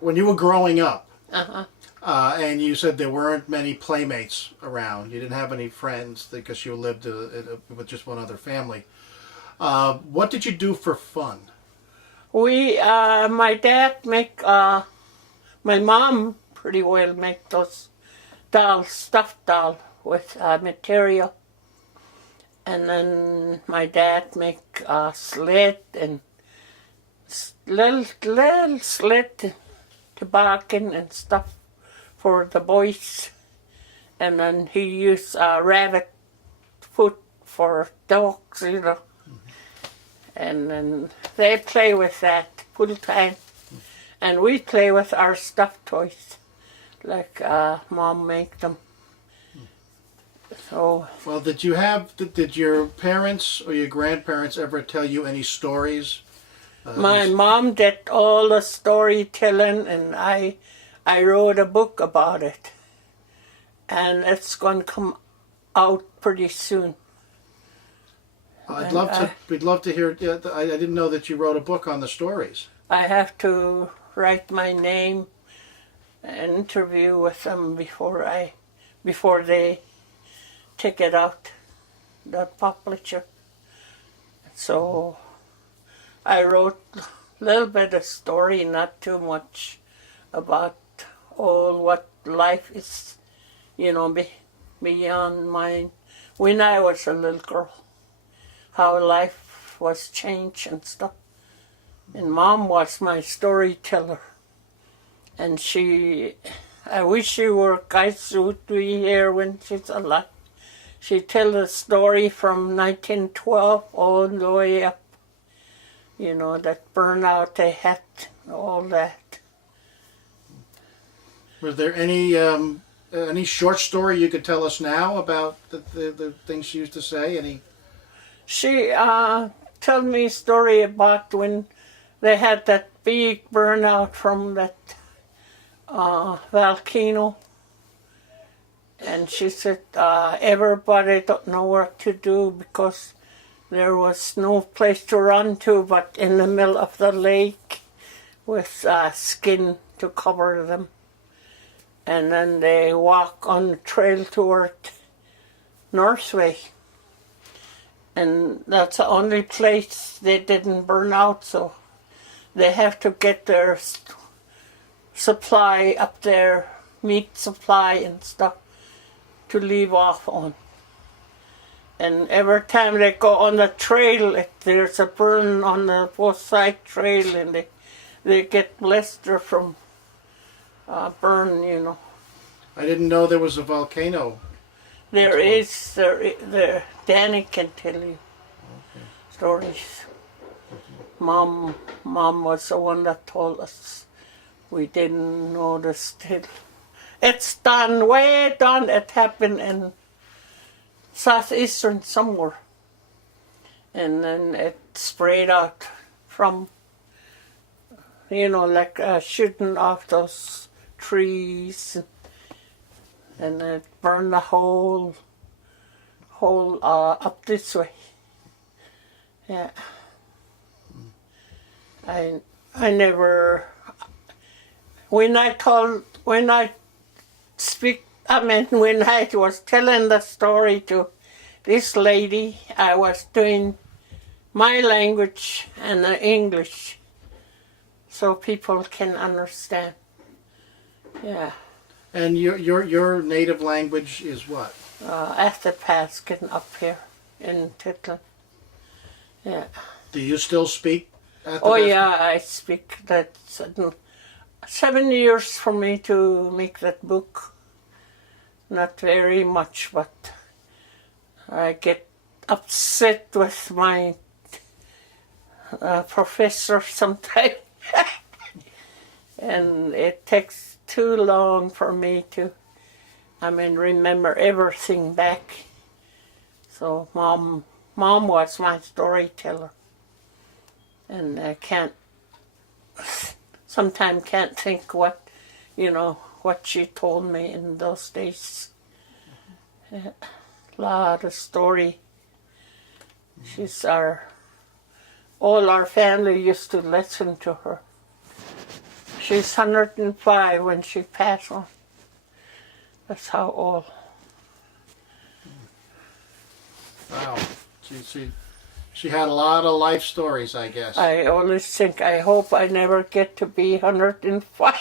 when you were growing up, Uh-huh. and you said there weren't many playmates around, you didn't have any friends because you lived with just one other family. What did you do for fun? My dad make, my mom pretty well make those dolls, stuffed doll with material. And then my dad make a sled and little sled toboggan and stuff for the boys. And then he used rabbit foot for dogs, you know. And then they play with that full time. And we play with our stuffed toys, like Mom make them. So. Well, did your parents or your grandparents ever tell you any stories? My mom did all the storytelling, and I wrote a book about it. And it's going to come out pretty soon. We'd love to hear. I didn't know that you wrote a book on the stories. I have to write my name, an interview with them before they take it out, the publisher. So I wrote a little bit of story, not too much, about all what life is, you know, beyond mine. When I was a little girl, how life was changed and stuff. And Mom was my storyteller. And I wish she were guys would be here when she's alive. She tell the story from 1912 all the way up. You know, that burnout they had, all that. Was there any short story you could tell us now about the things she used to say? Any? She told me a story about when they had that big burnout from that volcano. And she said everybody don't know what to do because there was no place to run to but in the middle of the lake with skin to cover them. And then they walk on the trail toward Northway. And that's the only place they didn't burn out, so they have to get their supply up there, meat supply and stuff, to leave off on. And every time they go on the trail, there's a burn on the both side trail, and they get blister from burn, you know. I didn't know there was a volcano. There Danny can tell you stories. Mom was the one that told us. We didn't know this till. It's done, way done. It happened in southeastern somewhere. And then it sprayed out from, you know, like shooting off those trees. And it burned the whole up this way. Yeah. I never, when I was telling the story to this lady, I was doing my language and English so people can understand. Yeah. And your native language is what? Athabascan up here in Titlan. Yeah. Do you still speak Athabascan? Oh yeah, I speak that. 7 years for me to make that book. Not very much, but I get upset with my professor sometimes. And it takes too long for me to, remember everything back. So Mom was my storyteller. And I sometimes can't think what she told me in those days. A lot of story. All our family used to listen to her. She's 105 when she passed on. That's how old. Wow. She had a lot of life stories, I guess. I always think, I hope I never get to be 105.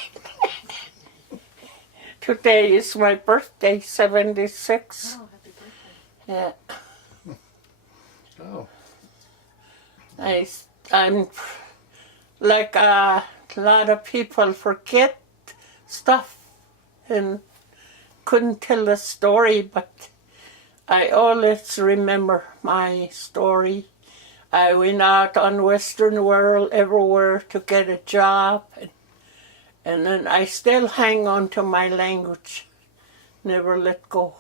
Today is my birthday, 76. Oh, happy birthday. Yeah. Oh. I'm like a lot of people forget stuff and couldn't tell the story, but I always remember my story. I went out on Western world everywhere to get a job, and then I still hang on to my language, never let go.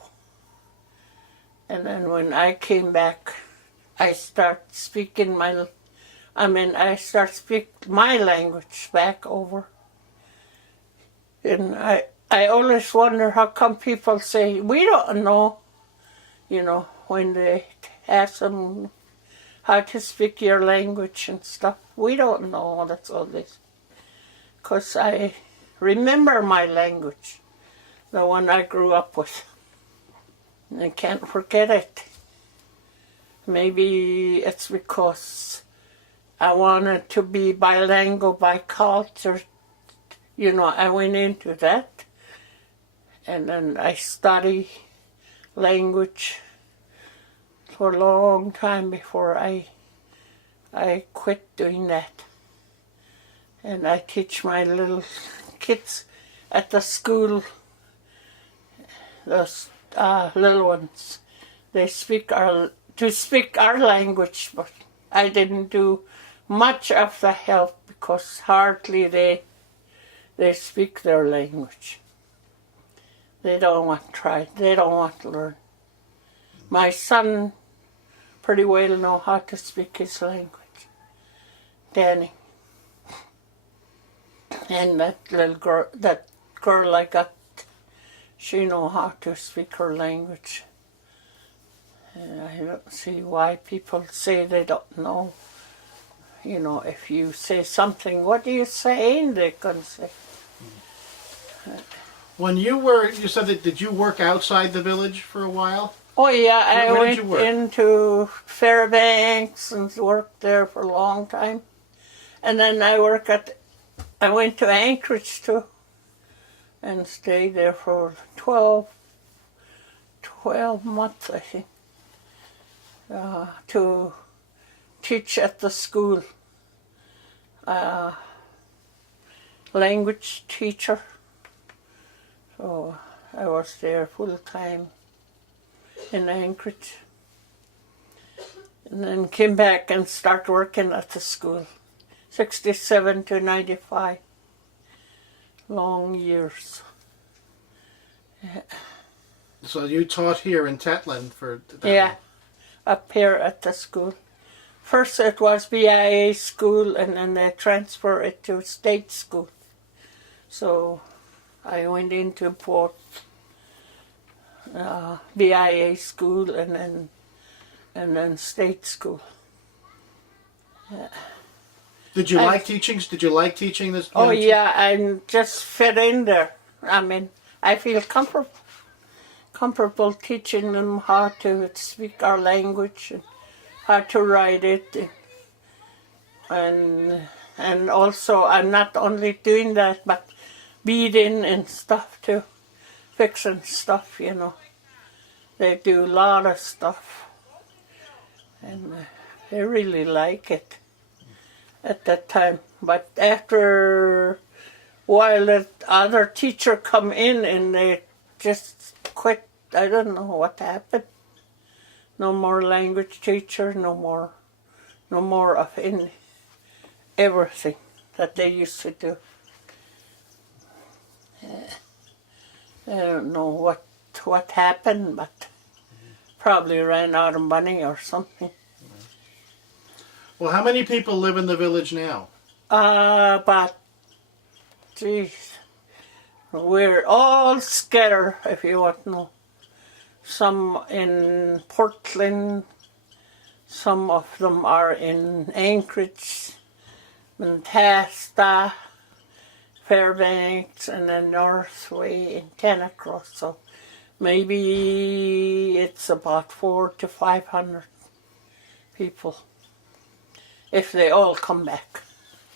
And then when I came back, I start speak my language back over. And I always wonder how come people say, we don't know, when they ask them how to speak your language and stuff. We don't know, that's all this. Because I remember my language, the one I grew up with. And I can't forget it. Maybe it's because I wanted to be bilingual by culture. I went into that. And then I studied language for a long time before I quit doing that. And I teach my little kids at the school, those little ones. They speak our language, but I didn't do much of the help because hardly they speak their language. They don't want to try. They don't want to learn. My son pretty well know how to speak his language. Danny. And that girl I got, she know how to speak her language. And I don't see why people say they don't know. If you say something, what are you saying? They can say. When you said that, did you work outside the village for a while? Oh yeah, I Where did you went work? into Fairbanks and worked there for a long time. And then I went to Anchorage too and stayed there for 12 months, I think, to teach at the school, language teacher. So I was there full time in Anchorage. And then came back and started working at the school. 67 to 95. Long years. Yeah. So you taught here in Tetland for that Yeah, long. up here at the school. First it was BIA school, and then they transferred it to state school. So I went into both BIA school and then state school. Yeah. Did you like teaching? Did you like teaching this? Oh yeah, I just fit in there. I feel comfortable teaching them how to speak our language and how to write it, and also I'm not only doing that, but beading and stuff too, fixing stuff. They do a lot of stuff, and they really like it at that time. But after a while, that other teacher come in and they just quit. I don't know what happened. No more language teacher, no more of everything that they used to do. I don't know what happened, but probably ran out of money or something. Well, how many people live in the village now? But, geez, we're all scattered, if you want to know. Some in Portland, some of them are in Anchorage, Montana, Fairbanks and then Northway and Tennacross. So maybe it's about 400 to 500 people if they all come back.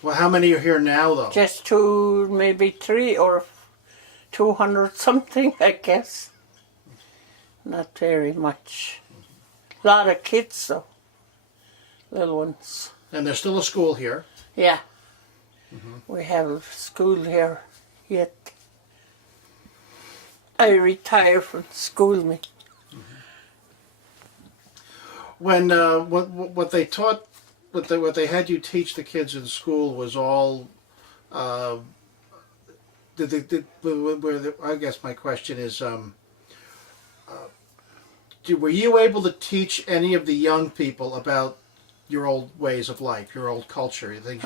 Well, how many are here now, though? Just two, maybe 3 or 200 something, I guess. Not very much. A lot of kids, though. Little ones. And there's still a school here. Yeah. We have school here yet. I retired from school. When what they taught, what they had you teach the kids in school was all. I guess my question is, were you able to teach any of the young people about your old ways of life, your old culture? You think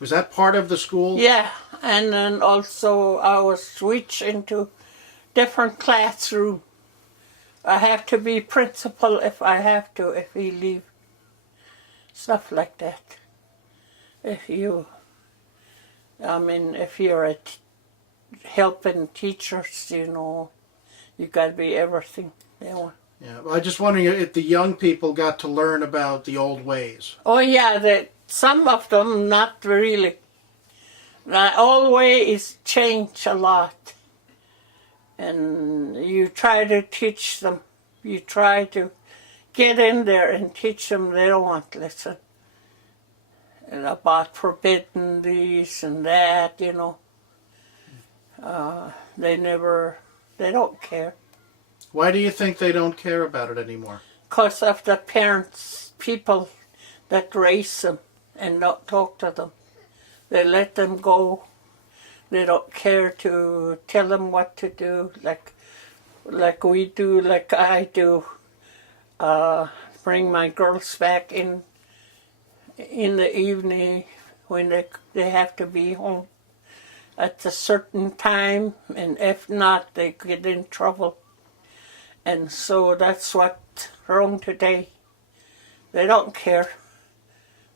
was that part of the school? Yeah, and then also I was switched into different classroom. I have to be principal if I have to, if he leave. Stuff like that. If you're helping teachers, you got to be everything they want. Yeah, well, I'm just wondering if the young people got to learn about the old ways. Oh yeah, some of them not really. The old way is changed a lot. And you try to teach them. You try to get in there and teach them. They don't want to listen. And about forbidden this and that, They don't care. Why do you think they don't care about it anymore? Because of the parents, people that raise them and don't talk to them. They let them go. They don't care to tell them what to do, like we do, like I do. Bring my girls back in the evening when they have to be home at a certain time, and if not, they get in trouble. And so that's what's wrong today. They don't care.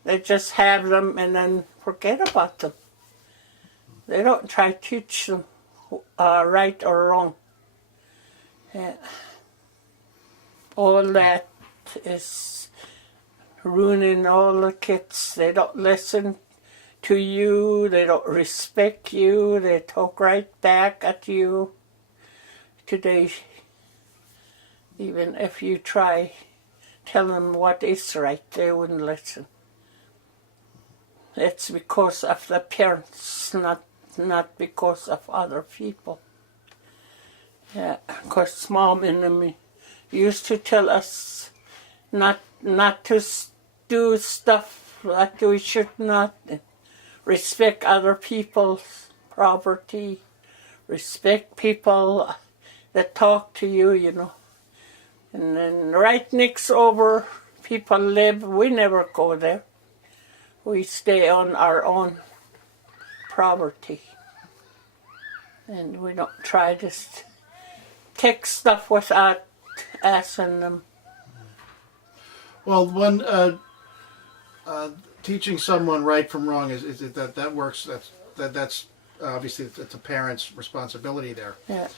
They just have them and then forget about them. They don't try to teach them right or wrong. Yeah. All that is ruining all the kids. They don't listen to you. They don't respect you. They talk right back at you. Today, even if you try tell them what is right, they wouldn't listen. It's because of the parents, not because of other people. Yeah, because Mom and me used to tell us not to do stuff that we should not. Respect other people's property. Respect people that talk to you, And then right next over, people live. We never go there. We stay on our own property. And we don't try to take stuff without asking them. Well, teaching someone right from wrong is that works. That's obviously it's a parent's responsibility there. Yeah.